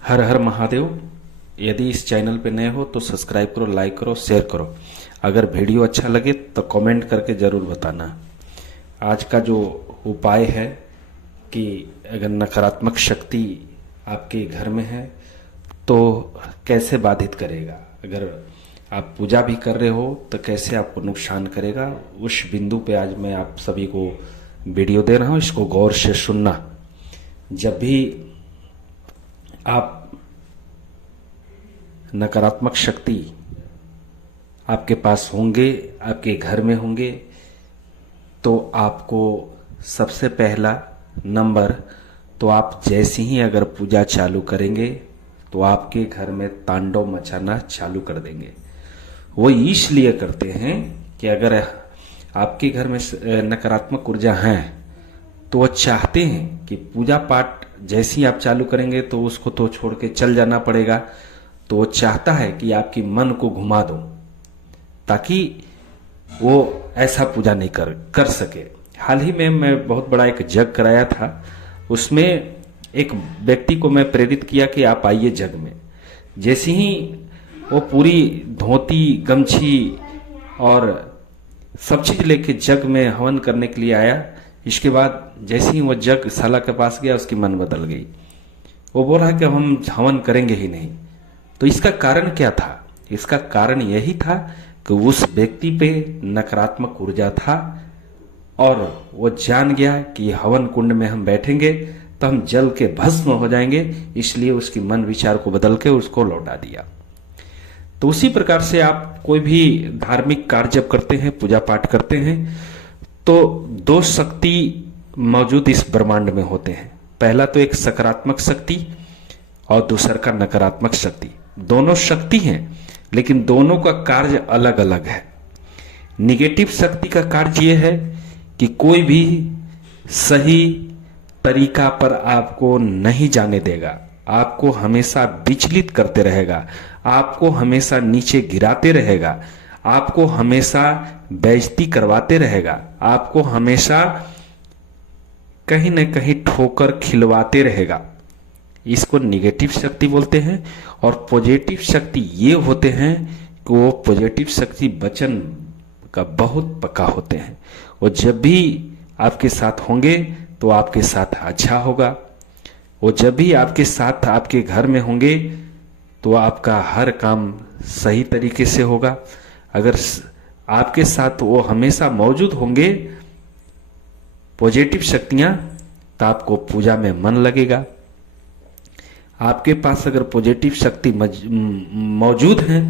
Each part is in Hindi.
हर हर महादेव। यदि इस चैनल पे नए हो तो सब्सक्राइब करो, लाइक करो, शेयर करो। अगर वीडियो अच्छा लगे तो कमेंट करके ज़रूर बताना। आज का जो उपाय है कि अगर नकारात्मक शक्ति आपके घर में है तो कैसे बाधित करेगा, अगर आप पूजा भी कर रहे हो तो कैसे आपको नुकसान करेगा, उस बिंदु पे आज मैं आप सभी को वीडियो दे रहा हूँ। इसको गौर से सुनना। जब भी आप नकारात्मक शक्ति आपके पास होंगे, आपके घर में होंगे, तो आपको सबसे पहला नंबर, तो आप जैसे ही अगर पूजा चालू करेंगे तो आपके घर में तांडव मचाना चालू कर देंगे। वो इसलिए करते हैं कि अगर आपके घर में नकारात्मक ऊर्जा है तो वो चाहते हैं कि पूजा पाठ जैसे ही आप चालू करेंगे तो उसको तो छोड़ के चल जाना पड़ेगा। तो वो चाहता है कि आपकी मन को घुमा दो ताकि वो ऐसा पूजा नहीं कर सके। हाल ही में मैं बहुत बड़ा एक जग कराया था। उसमें एक व्यक्ति को मैं प्रेरित किया कि आप आइए जग में। जैसे ही वो पूरी धोती गमछी और सब चीज लेके जग में हवन करने के लिए आया, इसके बाद जैसे ही वो जग साला के पास गया उसकी मन बदल गई। वो बोला कि हम हवन करेंगे ही नहीं। तो इसका कारण क्या था? इसका कारण यही था कि उस व्यक्ति पे नकारात्मक ऊर्जा था और वो जान गया कि हवन कुंड में हम बैठेंगे तो हम जल के भस्म हो जाएंगे, इसलिए उसकी मन विचार को बदल के उसको लौटा दिया। तो उसी प्रकार से आप कोई भी धार्मिक कार्य जब करते हैं, पूजा पाठ करते हैं, तो दो शक्ति मौजूद इस ब्रह्मांड में होते हैं। पहला तो एक सकारात्मक शक्ति और दूसरा का नकारात्मक शक्ति। दोनों शक्ति हैं लेकिन दोनों का कार्य अलग अलग है। निगेटिव शक्ति का कार्य यह है कि कोई भी सही तरीका पर आपको नहीं जाने देगा, आपको हमेशा विचलित करते रहेगा, आपको हमेशा नीचे गिराते रहेगा, आपको हमेशा बेइज्जती करवाते रहेगा, आपको हमेशा कहीं न कहीं ठोकर खिलवाते रहेगा। इसको निगेटिव शक्ति बोलते हैं। और पॉजिटिव शक्ति ये होते हैं कि वो पॉजिटिव शक्ति वचन का बहुत पक्का होते हैं। वो जब भी आपके साथ होंगे तो आपके साथ अच्छा होगा। वो जब भी आपके साथ आपके घर में होंगे तो आपका हर काम सही तरीके से होगा। अगर आपके साथ वो हमेशा मौजूद होंगे पॉजिटिव शक्तियां, तो आपको पूजा में मन लगेगा। आपके पास अगर पॉजिटिव शक्ति मौजूद है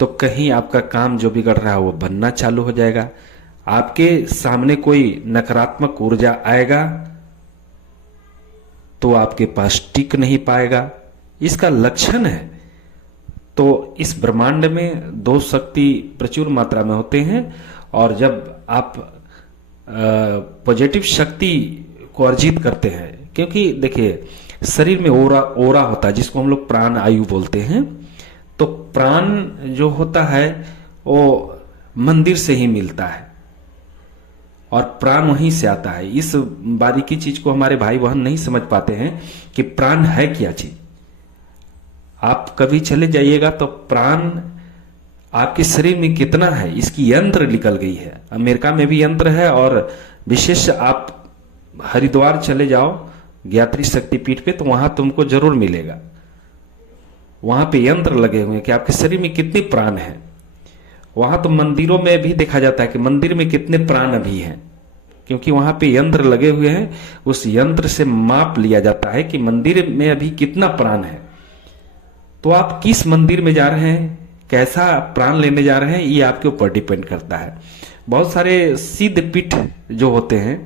तो कहीं आपका काम जो बिगड़ रहा है वो बनना चालू हो जाएगा। आपके सामने कोई नकारात्मक ऊर्जा आएगा तो आपके पास टिक नहीं पाएगा। इसका लक्षण है। तो इस ब्रह्मांड में दो शक्ति प्रचुर मात्रा में होते हैं और जब आप पॉजिटिव शक्ति को अर्जित करते हैं, क्योंकि देखिए शरीर में ओरा होता है जिसको हम लोग प्राण आयु बोलते हैं। तो प्राण जो होता है वो मंदिर से ही मिलता है और प्राण वहीं से आता है। इस बारीकी चीज को हमारे भाई बहन नहीं समझ पाते हैं कि प्राण है क्या चीज। आप कभी चले जाइएगा तो प्राण आपके शरीर में कितना है इसकी यंत्र निकल गई है। अमेरिका में भी यंत्र है और विशेष आप हरिद्वार चले जाओ ज्ञात्री शक्तिपीठ पे तो वहां तुमको जरूर मिलेगा। वहां पे यंत्र लगे हुए हैं कि आपके शरीर में कितने प्राण हैं। वहां तो मंदिरों में भी देखा जाता है कि मंदिर में कितने प्राण अभी हैं, क्योंकि वहां पे यंत्र लगे हुए हैं। उस यंत्र से माप लिया जाता है कि मंदिर में अभी कितना प्राण है। तो आप किस मंदिर में जा रहे हैं, कैसा प्राण लेने जा रहे हैं, ये आपके ऊपर डिपेंड करता है। बहुत सारे सिद्ध पीठ जो होते हैं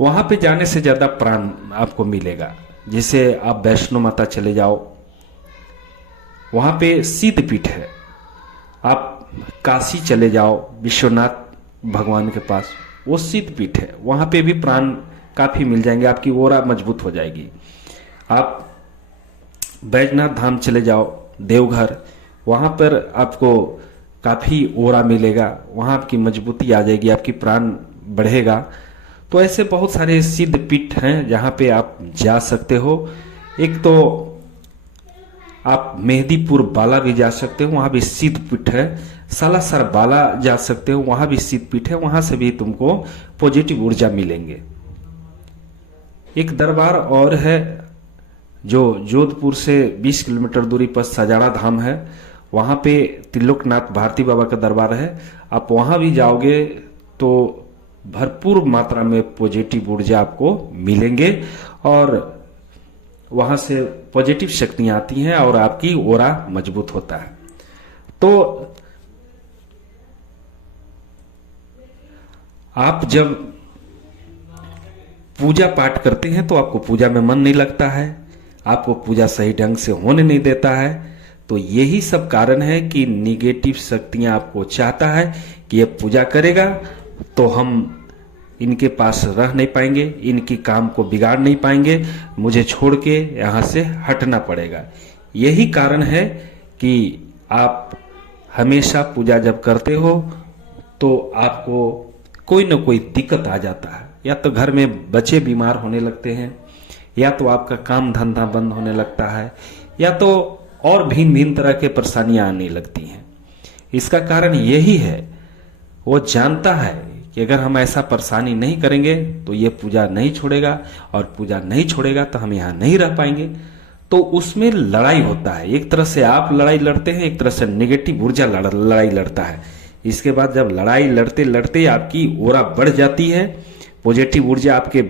वहां पे जाने से ज्यादा प्राण आपको मिलेगा। जैसे आप वैष्णो माता चले जाओ, वहां पे सिद्ध पीठ है। आप काशी चले जाओ विश्वनाथ भगवान के पास, वो सिद्ध पीठ है। वहां पे भी प्राण काफी मिल जाएंगे, आपकी ओरा मजबूत हो जाएगी। आप बैजनाथ धाम चले जाओ, देवघर, वहां पर आपको काफी ओरा मिलेगा, वहां आपकी मजबूती आ जाएगी, आपकी प्राण बढ़ेगा। तो ऐसे बहुत सारे सिद्ध पीठ हैं जहां पे आप जा सकते हो। एक तो आप मेहदीपुर बाला भी जा सकते हो, वहां भी सिद्ध पीठ है। सालासर बाला जा सकते हो, वहां भी सिद्ध पीठ है, वहां से भी तुमको पॉजिटिव ऊर्जा मिलेंगे। एक दरबार और है जो जोधपुर से 20 किलोमीटर दूरी पर सजाड़ा धाम है, वहां पे त्रिलोकनाथ भारती बाबा का दरबार है। आप वहां भी जाओगे तो भरपूर मात्रा में पॉजिटिव ऊर्जा आपको मिलेंगे और वहां से पॉजिटिव शक्तियां आती हैं और आपकी ओरा मजबूत होता है। तो आप जब पूजा पाठ करते हैं तो आपको पूजा में मन नहीं लगता है, आपको पूजा सही ढंग से होने नहीं देता है। तो यही सब कारण है कि निगेटिव शक्तियां आपको चाहता है कि ये पूजा करेगा तो हम इनके पास रह नहीं पाएंगे, इनकी काम को बिगाड़ नहीं पाएंगे, मुझे छोड़ के यहाँ से हटना पड़ेगा। यही कारण है कि आप हमेशा पूजा जब करते हो तो आपको कोई ना कोई दिक्कत आ जाता है। या तो घर में बच्चे बीमार होने लगते हैं, या तो आपका काम धंधा बंद होने लगता है, या तो और भिन्न भिन्न तरह के परेशानियां आने लगती हैं। इसका कारण यही है, वो जानता है कि अगर हम ऐसा परेशानी नहीं करेंगे तो ये पूजा नहीं छोड़ेगा, और पूजा नहीं छोड़ेगा तो हम यहाँ नहीं रह पाएंगे। तो उसमें लड़ाई होता है, एक तरह से आप लड़ाई लड़ते हैं, एक तरह से नेगेटिव ऊर्जा लड़ाई लड़ता है। इसके बाद जब लड़ाई लड़ते लड़ते आपकी ओरा बढ़ जाती है, पॉजिटिव ऊर्जा आपके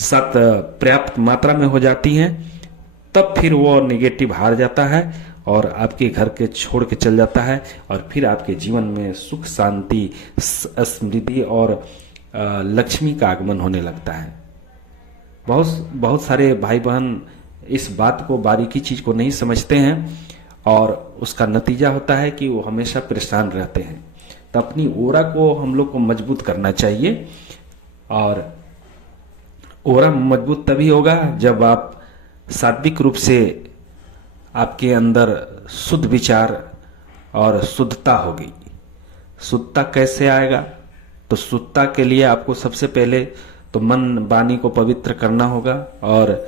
साथ पर्याप्त मात्रा में हो जाती है, तब फिर वो नेगेटिव हार जाता है और आपके घर के छोड़ के चल जाता है, और फिर आपके जीवन में सुख शांति समृद्धि और लक्ष्मी का आगमन होने लगता है। बहुत सारे भाई बहन इस बात को, बारीकी चीज को नहीं समझते हैं, और उसका नतीजा होता है कि वो हमेशा परेशान रहते हैं। तो अपनी ओरा को हम लोग को मजबूत करना चाहिए, और ओरा मजबूत तभी होगा जब आप सात्विक रूप से, आपके अंदर शुद्ध विचार और शुद्धता होगी। शुद्धता कैसे आएगा? तो शुद्धता के लिए आपको सबसे पहले तो मन वाणी को पवित्र करना होगा, और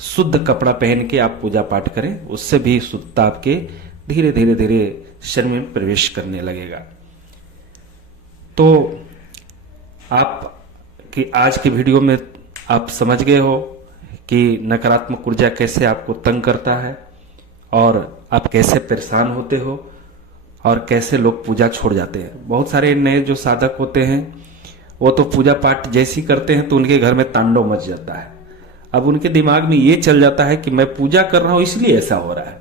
शुद्ध कपड़ा पहन के आप पूजा पाठ करें, उससे भी शुद्धता आपके धीरे धीरे धीरे शरीर में प्रवेश करने लगेगा। तो आप कि आज की वीडियो में आप समझ गए हो कि नकारात्मक ऊर्जा कैसे आपको तंग करता है, और आप कैसे परेशान होते हो, और कैसे लोग पूजा छोड़ जाते हैं। बहुत सारे नए जो साधक होते हैं वो तो पूजा पाठ जैसी करते हैं तो उनके घर में तांडव मच जाता है। अब उनके दिमाग में ये चल जाता है कि मैं पूजा कर रहा हूं इसलिए ऐसा हो रहा है।